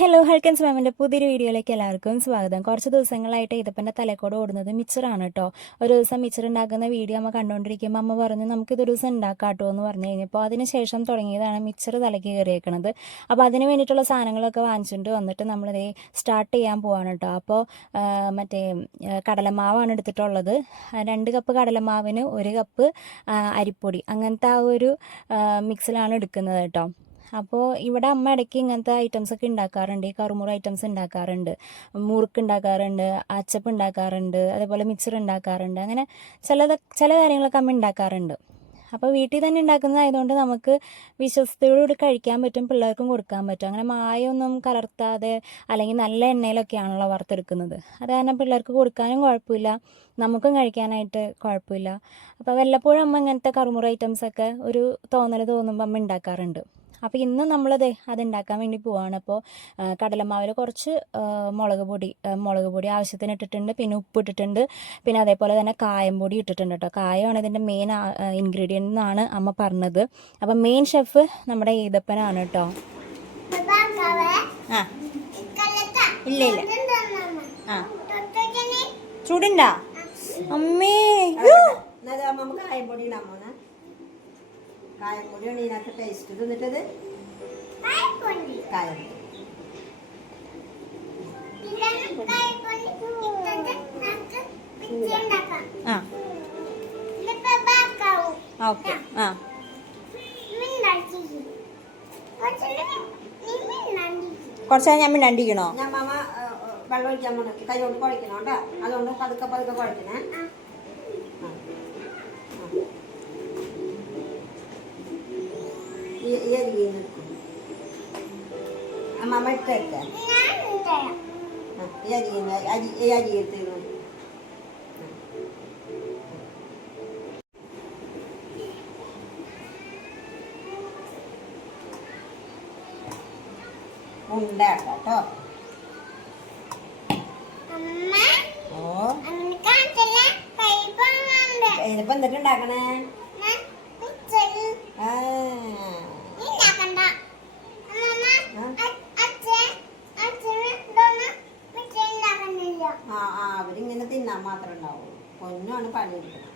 Hello ഹൽക്കൻസ് മാമിന്റെ പുതിയൊരു വീഡിയോയിലേക്ക് എല്ലാവർക്കും സ്വാഗതം. കുറച്ച് ദിവസങ്ങളായിട്ട് ഇതപ്പന്റെ തലക്കോട് ഓടുന്നത് മിച്ചറാണ് കേട്ടോ ഒരു ദിവസം മിച്ചർ ഉണ്ടാക്കുന്ന വീഡിയോ അമ്മ കണ്ടുകൊണ്ടിരിക്കുമ്പോൾ അമ്മ പറഞ്ഞു നമുക്കിതൊരു ദിവസം ഉണ്ടാക്കാം കേട്ടോ എന്ന് പറഞ്ഞു കഴിഞ്ഞപ്പോൾ അതിന് ശേഷം തുടങ്ങിയതാണ് മിച്ചർ തലയ്ക്ക് കയറിയേക്കണത്. അപ്പോൾ അതിന് വേണ്ടിയിട്ടുള്ള സാധനങ്ങളൊക്കെ വാങ്ങിച്ചിട്ട് വന്നിട്ട് നമ്മളിതേ സ്റ്റാർട്ട് ചെയ്യാൻ പോവാണ് കേട്ടോ അപ്പോൾ മറ്റേ കടലമാവാണ് എടുത്തിട്ടുള്ളത്. രണ്ട് കപ്പ് കടലമാവിന് ഒരു കപ്പ് അരിപ്പൊടി. അങ്ങനത്തെ ആ ഒരു മിക്സിലാണ് എടുക്കുന്നത് കേട്ടോ അപ്പോൾ ഇവിടെ അമ്മ ഇടയ്ക്ക് ഇങ്ങനത്തെ ഐറ്റംസ് ഒക്കെ ഉണ്ടാക്കാറുണ്ട് ഈ കറുമുറ ഐറ്റംസ് ഉണ്ടാക്കാറുണ്ട് മുറുക്ക് ഉണ്ടാക്കാറുണ്ട് അച്ചപ്പ് ഉണ്ടാക്കാറുണ്ട് അതേപോലെ മിക്സർ ഉണ്ടാക്കാറുണ്ട് അങ്ങനെ ചിലത് ചില കാര്യങ്ങളൊക്കെ അമ്മ ഉണ്ടാക്കാറുണ്ട് അപ്പോൾ വീട്ടിൽ തന്നെ ഉണ്ടാക്കുന്നതായതുകൊണ്ട് നമുക്ക് വിശ്വസ്തയോടുകൂടി കഴിക്കാൻ പറ്റും പിള്ളേർക്കും കൊടുക്കാൻ പറ്റും. അങ്ങനെ മായൊന്നും കലർത്താതെ അല്ലെങ്കിൽ നല്ല എണ്ണയിലൊക്കെയാണല്ലോ വറുത്തെടുക്കുന്നത്. അത് കാരണം പിള്ളേർക്ക് കൊടുക്കാനും കുഴപ്പമില്ല. നമുക്കും കഴിക്കാനായിട്ട് കുഴപ്പമില്ല. അപ്പോൾ വല്ലപ്പോഴും അമ്മ ഇങ്ങനത്തെ കറുമുറ ഐറ്റംസൊക്കെ ഒരു തോന്നൽ തോന്നുമ്പോൾ അമ്മ ഉണ്ടാക്കാറുണ്ട് അപ്പോൾ ഇന്ന് നമ്മളത് അത് ഉണ്ടാക്കാൻ വേണ്ടി പോവാണ്. അപ്പോൾ കടലമാവിൽ കുറച്ച് മുളക് പൊടി മുളക് പൊടി ആവശ്യത്തിന് ഇട്ടിട്ടുണ്ട്. പിന്നെ ഉപ്പ് ഇട്ടിട്ടുണ്ട്. പിന്നെ അതേപോലെ തന്നെ കായം പൊടി ഇട്ടിട്ടുണ്ട് കേട്ടോ കായമാണ് ഇതിന്റെ മെയിൻ ഇൻഗ്രീഡിയന്റ് എന്നാണ് അമ്മ പറഞ്ഞത്. അപ്പം മെയിൻ ഷെഫ് നമ്മുടെ ഈതപ്പനാണ് കേട്ടോ ആ. ഇല്ല ഇല്ല. ആ. ചൂടുണ്ടാ? അമ്മേ. കായം പൊടി പോണ കായപ്പൊടിയാണ് ഇതിനകത്ത് ടേസ്റ്റ് തിന്നിട്ടത്. കായപ്പൊടി. ആ. ഓക്കെ. ആ. കുറച്ച് ഞാൻ മിണ്ടാണ്ടിക്കണോ ഞാൻ മാമ വെള്ളം ഒഴിക്കാൻ കൈ കൊണ്ട് കുഴക്കണോ? കേട്ടോ അതുകൊണ്ട് പതുക്കെ പതുക്കെ കുഴക്കണേ. ഈ ഈ അരികെ നിൽക്കും അമ്മ ഇട്ടേക്ക. ഈ അരികെ അരി ഈ അരി എടുത്തിരുന്നു ഉണ്ടാക്കാം കേട്ടോ. ഓ. ഇതിപ്പോ എന്നിട്ട് ഉണ്ടാക്കണേ ആ ആ ആ അവരിങ്ങനെ തിന്നാൻ മാത്രമേ ഉണ്ടാവുള്ളൂ. പൊന്നുമാണ് പണിയെടുക്കുന്നത്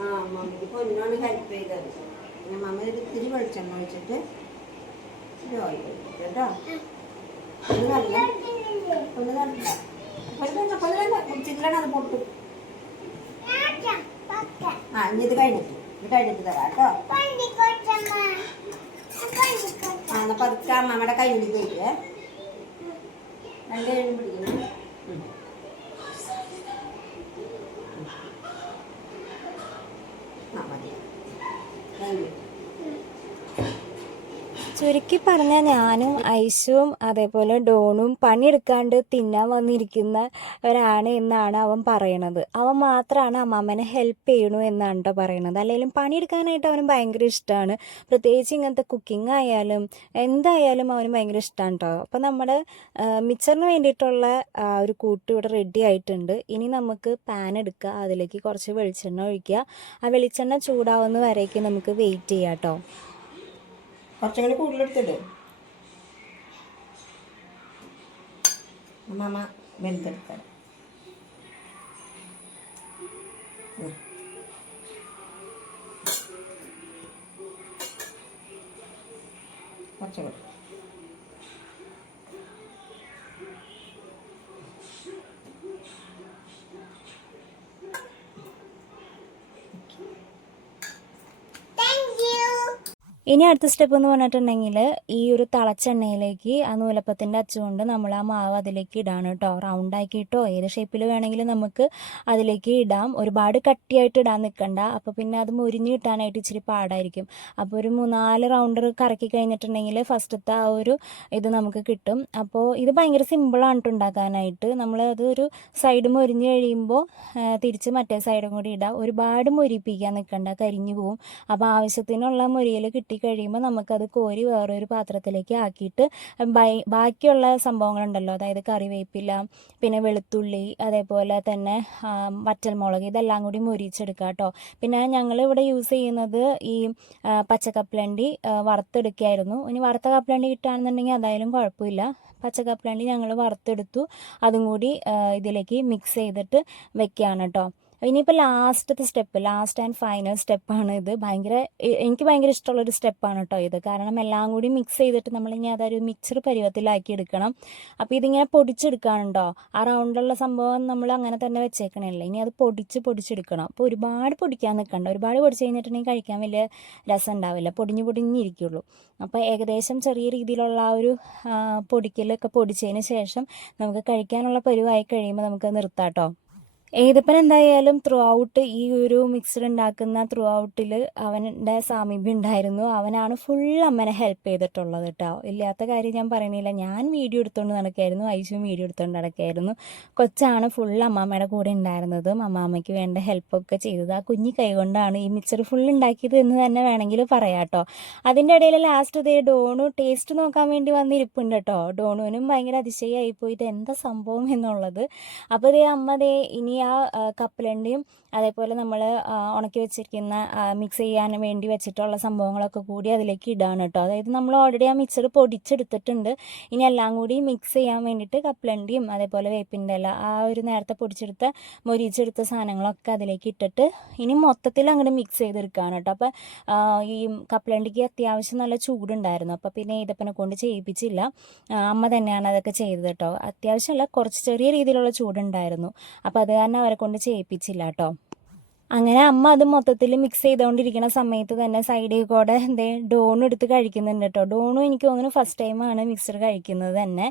ആ മമ്മിക്ക് പൊന്നാണ് ഹെൽപ്പ് ചെയ്തത്. പിന്നെ മമ്മി ഇത്തിരി വെളിച്ചെണ്ണ ഒഴിച്ചിട്ട് ഇച്ചിരി ഓയിൽ ആ ഇനി ഇത് കഴിഞ്ഞിട്ട്. ഇത് കഴിഞ്ഞിട്ട് തരാം കേട്ടോ. ആ എന്നാ പതുക്കെ അമ്മയുടെ കൈ പിടിക്കേ രണ്ട് എണ്ണ പിടിക്കണം. ചുരുക്കി പറഞ്ഞാൽ ഞാനും ഐശുവും അതേപോലെ ഡോണും പണിയെടുക്കാണ്ട് തിന്നാൻ വന്നിരിക്കുന്ന ഒരാണ് എന്നാണ് അവൻ പറയണത്. അവൻ മാത്രമാണ് അമ്മാമ്മനെ ഹെൽപ്പ് ചെയ്യണു എന്നാണ് പറയണത്. അല്ലെങ്കിലും പണിയെടുക്കാനായിട്ട് അവന് ഭയങ്കര ഇഷ്ടമാണ് പ്രത്യേകിച്ച് ഇങ്ങനത്തെ കുക്കിംഗ് ആയാലും എന്തായാലും അവന് ഭയങ്കര ഇഷ്ടമാണ് കേട്ടോ അപ്പോൾ നമ്മുടെ മിച്ചറിന് വേണ്ടിയിട്ടുള്ള ഒരു കൂട്ട് ഇവിടെ റെഡി ആയിട്ടുണ്ട്. ഇനി നമുക്ക് പാൻ എടുക്കുക അതിലേക്ക് കുറച്ച് വെളിച്ചെണ്ണ ഒഴിക്കുക ആ വെളിച്ചെണ്ണ ചൂടാവുന്ന വരേക്ക് നമുക്ക് വെയിറ്റ് ചെയ്യാം കേട്ടോ കുറച്ചും കൂടി കൂടുതലെടുത്തിട്ട് അമ്മ വെന്തെടുത്ത കുറച്ചും കൂടി ഇനി അടുത്ത സ്റ്റെപ്പ് എന്ന് പറഞ്ഞിട്ടുണ്ടെങ്കിൽ ഈ ഒരു തളച്ചെണ്ണയിലേക്ക് ആ നൂലപ്പത്തിന്റെ അച്ചുകൊണ്ട് നമ്മൾ ആ മാവ് അതിലേക്ക് ഇടാണ് കേട്ടോ. റൗണ്ട് ആക്കിയിട്ടോ ഏത് ഷേപ്പിൽ വേണമെങ്കിലും നമുക്ക് അതിലേക്ക് ഇടാം. ഒരുപാട് കട്ടിയായിട്ട് ഇടാൻ നിൽക്കണ്ട. അപ്പോൾ പിന്നെ അത് മുരിഞ്ഞ് കിട്ടാനായിട്ട് ഇച്ചിരി പാടായിരിക്കും. അപ്പോൾ ഒരു മൂന്നാൽ റൗണ്ടർ കറക്കി കഴിഞ്ഞിട്ടുണ്ടെങ്കിൽ ഫസ്റ്റത്തെ ആ ഒരു ഇത് നമുക്ക് കിട്ടും. അപ്പോൾ ഇത് ഭയങ്കര സിമ്പിളാണ് ഉണ്ടാക്കാനായിട്ട്. നമ്മൾ അതൊരു സൈഡ് മുരിഞ്ഞ് കഴിയുമ്പോൾ തിരിച്ച് മറ്റേ സൈഡും കൂടി ഇടാം. ഒരുപാട് മുരിപ്പിക്കാൻ നിൽക്കണ്ട. കരിഞ്ഞു പോവും. അപ്പോൾ ആവശ്യത്തിനുള്ള മുരിയിൽ കിട്ടി കഴിയുമ്പോൾ നമുക്കത് കോരി വേറൊരു പാത്രത്തിലേക്ക് ആക്കിയിട്ട് ബാക്കിയുള്ള സംഭവങ്ങളുണ്ടല്ലോ. അതായത് കറിവേപ്പില പിന്നെ വെളുത്തുള്ളി അതേപോലെ തന്നെ വറ്റൽമുളക് ഇതെല്ലാം കൂടി മുരിച്ചെടുക്കുക കേട്ടോ പിന്നെ ഞങ്ങൾ ഇവിടെ യൂസ് ചെയ്യുന്നത് ഈ പച്ചക്കപ്പലണ്ടി വറുത്തെടുക്കുകയായിരുന്നു ഇനി വറുത്ത കപ്പലണ്ടി കിട്ടുകയാണെന്നുണ്ടെങ്കിൽ അതായാലും കുഴപ്പമില്ല. പച്ചക്കപ്പലണ്ടി ഞങ്ങൾ വറുത്തെടുത്തു. അതും കൂടി ഇതിലേക്ക് മിക്സ് ചെയ്തിട്ട് വെക്കുകയാണ് കേട്ടോ ഇനിയിപ്പോൾ ലാസ്റ്റത്തെ സ്റ്റെപ്പ് ലാസ്റ്റ് ആൻഡ് ഫൈനൽ സ്റ്റെപ്പാണ് ഇത്. ഭയങ്കര എനിക്ക് ഭയങ്കര ഇഷ്ടമുള്ളൊരു സ്റ്റെപ്പാണ് കേട്ടോ ഇത്. കാരണം എല്ലാം കൂടി മിക്സ് ചെയ്തിട്ട് നമ്മളിനി അതൊരു മിക്സർ പരുവത്തിലാക്കി എടുക്കണം. അപ്പോൾ ഇതിങ്ങനെ പൊടിച്ചെടുക്കാനുണ്ടോ? ആ റൗണ്ടുള്ള സംഭവം നമ്മൾ അങ്ങനെ തന്നെ വെച്ചേക്കണല്ലേ? ഇനി അത് പൊടിച്ച് പൊടിച്ചെടുക്കണം. അപ്പോൾ ഒരുപാട് പൊടിക്കാൻ നിൽക്കണ്ട. ഒരുപാട് പൊടിച്ച് കഴിഞ്ഞിട്ടുണ്ടെങ്കിൽ കഴിക്കാൻ വലിയ രസം ഉണ്ടാവില്ല. പൊടിഞ്ഞ് പൊടിഞ്ഞിരിക്കുള്ളൂ അപ്പോൾ ഏകദേശം ചെറിയ രീതിയിലുള്ള ആ ഒരു പൊടിക്കലൊക്കെ പൊടിച്ചതിന് ശേഷം നമുക്ക് കഴിക്കാനുള്ള പരുവായി കഴിയുമ്പോൾ നമുക്ക് നിർത്താം കേട്ടോ. ഏതപ്പൻ എന്തായാലും ത്രൂ ഔട്ട് ഈ ഒരു മിക്സർ ഉണ്ടാക്കുന്ന ത്രൂ ഔട്ടിൽ അവന്റെ സാമീപ്യം ഉണ്ടായിരുന്നു അവനാണ് ഫുൾ അമ്മനെ ഹെൽപ്പ് ചെയ്തിട്ടുള്ളത് കേട്ടോ ഇല്ലാത്ത കാര്യം ഞാൻ പറയുന്നില്ല ഞാൻ വീഡിയോ എടുത്തുകൊണ്ട് നടക്കായിരുന്നു. ഐശുവും വീഡിയോ എടുത്തുകൊണ്ട് നടക്കായിരുന്നു. കൊച്ചാണ് ഫുൾ അമ്മാമ്മയുടെ കൂടെ ഉണ്ടായിരുന്നത് അമ്മാമ്മയ്ക്ക് വേണ്ട ഹെൽപ്പൊക്കെ ചെയ്തത്. ആ കുഞ്ഞി കൈകൊണ്ടാണ് ഈ മിക്സർ ഫുൾ ഉണ്ടാക്കിയത് എന്ന് തന്നെ വേണമെങ്കിൽ പറയാം കേട്ടോ അതിന്റെ ഇടയിൽ ലാസ്റ്റ് ഇതേ ഡോണു ടേസ്റ്റ് നോക്കാൻ വേണ്ടി വന്നിരിപ്പുണ്ട് കേട്ടോ ഡോണുവിനും ഭയങ്കര അതിശയമായിപ്പോയി ഇത് എന്താ സംഭവം എന്നുള്ളത്. അപ്പോൾ ഇതേ അമ്മ ദേ ഇനി ആ കപ്പലണ്ടിയും അതേപോലെ നമ്മൾ ഉണക്കി വെച്ചിരിക്കുന്ന മിക്സ് ചെയ്യാൻ വേണ്ടി വെച്ചിട്ടുള്ള സംഭവങ്ങളൊക്കെ കൂടി അതിലേക്ക് ഇടാണ് കേട്ടോ അതായത് നമ്മൾ ഓൾറെഡി ആ മിക്സർ പൊടിച്ചെടുത്തിട്ടുണ്ട്. ഇനി എല്ലാം കൂടി മിക്സ് ചെയ്യാൻ വേണ്ടിയിട്ട് കപ്പലണ്ടിയും അതേപോലെ വേപ്പിന്റെ ഇല ആ ഒരു നേരത്തെ പൊടിച്ചെടുത്ത മൊരിച്ചെടുത്ത സാധനങ്ങളൊക്കെ അതിലേക്ക് ഇട്ടിട്ട് ഇനി മൊത്തത്തിൽ അങ്ങോട്ട് മിക്സ് ചെയ്തെടുക്കുകയാണ് കേട്ടോ അപ്പോൾ ഈ കപ്പലണ്ടിക്ക് അത്യാവശ്യം നല്ല ചൂടുണ്ടായിരുന്നു. അപ്പോൾ പിന്നെ ഈതപ്പനെ കൊണ്ട് ചെയ്യിപ്പിച്ചില്ല. അമ്മ തന്നെയാണ് അതൊക്കെ ചെയ്തത് കേട്ടോ അത്യാവശ്യമല്ല കുറച്ച് ചെറിയ രീതിയിലുള്ള ചൂടുണ്ടായിരുന്നു. അപ്പോൾ അത് അവരെ കൊണ്ട് ചെയ്യിപ്പിച്ചില്ല കേട്ടോ അങ്ങനെ അമ്മ അത് മൊത്തത്തിൽ മിക്സ് ചെയ്തുകൊണ്ടിരിക്കുന്ന സമയത്ത് തന്നെ സൈഡിൽ കൂടെ എന്തേ ഡോണും എടുത്ത് കഴിക്കുന്നുണ്ട് കേട്ടോ ഡോണും എനിക്ക് തോന്നുന്നു ഫസ്റ്റ് ടൈമാണ് മിക്സർ കഴിക്കുന്നത് തന്നെ.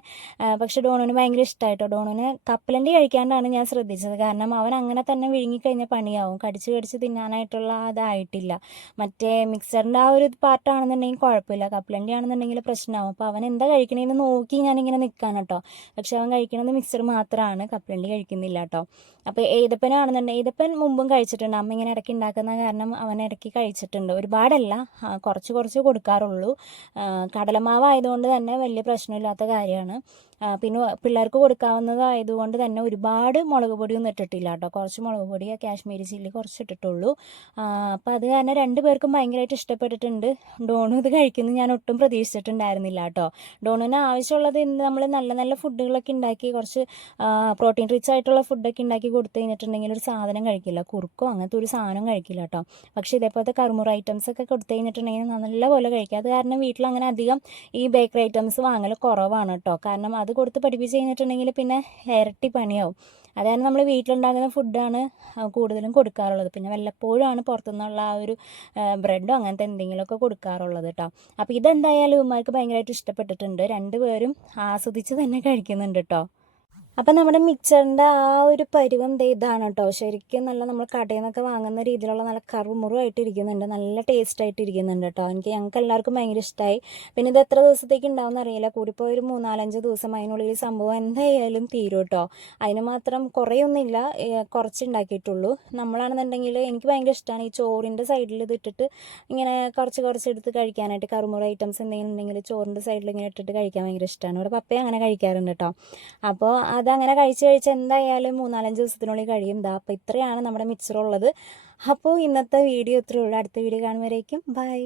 പക്ഷെ ഡോണുവിന് ഭയങ്കര ഇഷ്ടമായിട്ടോ ഡോണുവിന് കപ്പലണ്ടി കഴിക്കാണ്ടാണ് ഞാൻ ശ്രദ്ധിച്ചത്. കാരണം അവൻ അങ്ങനെ തന്നെ വിഴുങ്ങിക്കഴിഞ്ഞാൽ പണിയാവും. കടിച്ച് കടിച്ച് തിന്നാനായിട്ടുള്ള അതായിട്ടില്ല മറ്റേ മിക്സറിന്റെ ആ ഒരു പാർട്ടാണെന്നുണ്ടെങ്കിൽ കുഴപ്പമില്ല. കപ്പലണ്ടി ആണെന്നുണ്ടെങ്കിൽ പ്രശ്നമാവും അപ്പോൾ അവൻ എന്താ കഴിക്കണേന്ന് നോക്കി ഞാനിങ്ങനെ നിൽക്കാൻ കേട്ടോ പക്ഷെ അവൻ കഴിക്കണത് മിക്സർ മാത്രമാണ് കപ്പലണ്ടി കഴിക്കുന്നില്ല കേട്ടോ അപ്പോൾ ഏതപ്പനാണെന്നുണ്ടെങ്കിൽ ഏതപ്പൻ മുമ്പും കഴിച്ചിട്ടുണ്ട് അമ്മ ഇങ്ങനെ ഇടയ്ക്ക് ഉണ്ടാക്കുന്ന കാരണം അവൻ ഇടയ്ക്ക് കഴിച്ചിട്ടുണ്ട്. ഒരുപാടല്ല കുറച്ച് കുറച്ച് കൊടുക്കാറുള്ളൂ. കടലമാവ് ആയതുകൊണ്ട് തന്നെ വലിയ പ്രശ്നമില്ലാത്ത കാര്യമാണ്. പിന്നെ പിള്ളേർക്ക് കൊടുക്കാവുന്നതായതുകൊണ്ട് തന്നെ ഒരുപാട് മുളക് പൊടിയൊന്നും ഇട്ടിട്ടില്ല കേട്ടോ. കുറച്ച് മുളക് പൊടി കാശ്മീരി ചില്ലി കുറച്ച് ഇട്ടിട്ടുള്ളൂ. അപ്പോൾ അത് കാരണം രണ്ട് പേർക്കും ഭയങ്കരമായിട്ട് ഇഷ്ടപ്പെട്ടിട്ടുണ്ട്. ഡോണു ഇത് കഴിക്കുന്നത് ഞാൻ ഒട്ടും പ്രതീക്ഷിച്ചിട്ടുണ്ടായിരുന്നില്ല കേട്ടോ. ഡോണുവിന് ആവശ്യമുള്ളത് നമ്മൾ നല്ല നല്ല ഫുഡുകളൊക്കെ ഉണ്ടാക്കി കുറച്ച് പ്രോട്ടീൻ റിച്ച് ആയിട്ടുള്ള ഫുഡൊക്കെ ഉണ്ടാക്കി കൊടുത്തു കഴിഞ്ഞിട്ടുണ്ടെങ്കിൽ ഒരു സാധനം കഴിക്കില്ല. കുറുക്കോ അങ്ങനത്തെ ഒരു സാധനം കഴിക്കില്ല കേട്ടോ. പക്ഷേ ഇതേപോലത്തെ കറുമുറ ഐറ്റംസ് ഒക്കെ കൊടുത്തു കഴിഞ്ഞിട്ടുണ്ടെങ്കിൽ നല്ല പോലെ കഴിക്കുക അത് കാരണം വീട്ടിൽ അങ്ങനെ അധികം ഈ ബേക്കറി ഐറ്റംസ് വാങ്ങൽ കുറവാണ് കേട്ടോ. കാരണം അത് കൊടുത്ത് പഠിപ്പിച്ച് കഴിഞ്ഞിട്ടുണ്ടെങ്കിൽ പിന്നെ ഇരട്ടി പണിയാവും. അതായത് നമ്മൾ വീട്ടിലുണ്ടാക്കുന്ന ഫുഡാണ് കൂടുതലും കൊടുക്കാറുള്ളത്. പിന്നെ വല്ലപ്പോഴുമാണ് പുറത്തുനിന്നുള്ള ആ ഒരു ബ്രെഡോ അങ്ങനത്തെ എന്തെങ്കിലുമൊക്കെ കൊടുക്കാറുള്ളത് കേട്ടോ അപ്പോൾ ഇതെന്തായാലും ഉമ്മാർക്ക് ഭയങ്കരമായിട്ട് ഇഷ്ടപ്പെട്ടിട്ടുണ്ട്. രണ്ടുപേരും ആസ്വദിച്ച് തന്നെ കഴിക്കുന്നുണ്ട് കേട്ടോ അപ്പം നമ്മുടെ മിക്സറിന്റെ ആ ഒരു പരുവം ഇതാണ് കേട്ടോ ശരിക്കും നല്ല നമ്മൾ കടയിൽ നിന്നൊക്കെ വാങ്ങുന്ന രീതിയിലുള്ള നല്ല കറുമുറുമായിട്ട് ഇരിക്കുന്നുണ്ട്. നല്ല ടേസ്റ്റ് ആയിട്ട് ഇരിക്കുന്നുണ്ട് കേട്ടോ എനിക്ക് ഞങ്ങൾക്ക് എല്ലാവർക്കും ഭയങ്കര ഇഷ്ടമായി പിന്നെ ഇത് എത്ര ദിവസത്തേക്ക് ഉണ്ടാവും അറിയില്ല കൂടിപ്പോൾ ഒരു മൂന്നാലഞ്ച് ദിവസം അതിനുള്ളിൽ സംഭവം എന്തായാലും തീരും കേട്ടോ അതിന് മാത്രം കുറേയൊന്നുമില്ല. കുറച്ച് ഉണ്ടാക്കിയിട്ടുള്ളൂ നമ്മളാണെന്നുണ്ടെങ്കിൽ എനിക്ക് ഭയങ്കര ഇഷ്ടമാണ് ഈ ചോറിന്റെ സൈഡിൽ ഇത് ഇട്ടിട്ട് ഇങ്ങനെ കുറച്ച് കുറച്ച് എടുത്ത് കഴിക്കാനായിട്ട്. കറുമുറ ഐറ്റംസ് എന്തെങ്കിലും ഉണ്ടെങ്കിൽ ചോറിന്റെ സൈഡിൽ ഇങ്ങനെ ഇട്ടിട്ട് കഴിക്കാൻ ഭയങ്കര ഇഷ്ടമാണ് ഇവിടെ പപ്പയെ അങ്ങനെ കഴിക്കാറുണ്ട് കേട്ടോ അപ്പോൾ അതങ്ങനെ കഴിച്ച് കഴിച്ച് എന്തായാലും മൂന്നാലഞ്ച് ദിവസത്തിനുള്ളിൽ കഴിയും. ദാ അപ്പോൾ ഇത്രയാണ് നമ്മുടെ മിക്സർ ഉള്ളത് അപ്പോൾ ഇന്നത്തെ വീഡിയോ ഇത്രയേ ഉള്ളൂ. അടുത്ത വീഡിയോ കാണുമ്പോഴേക്കും ബൈ.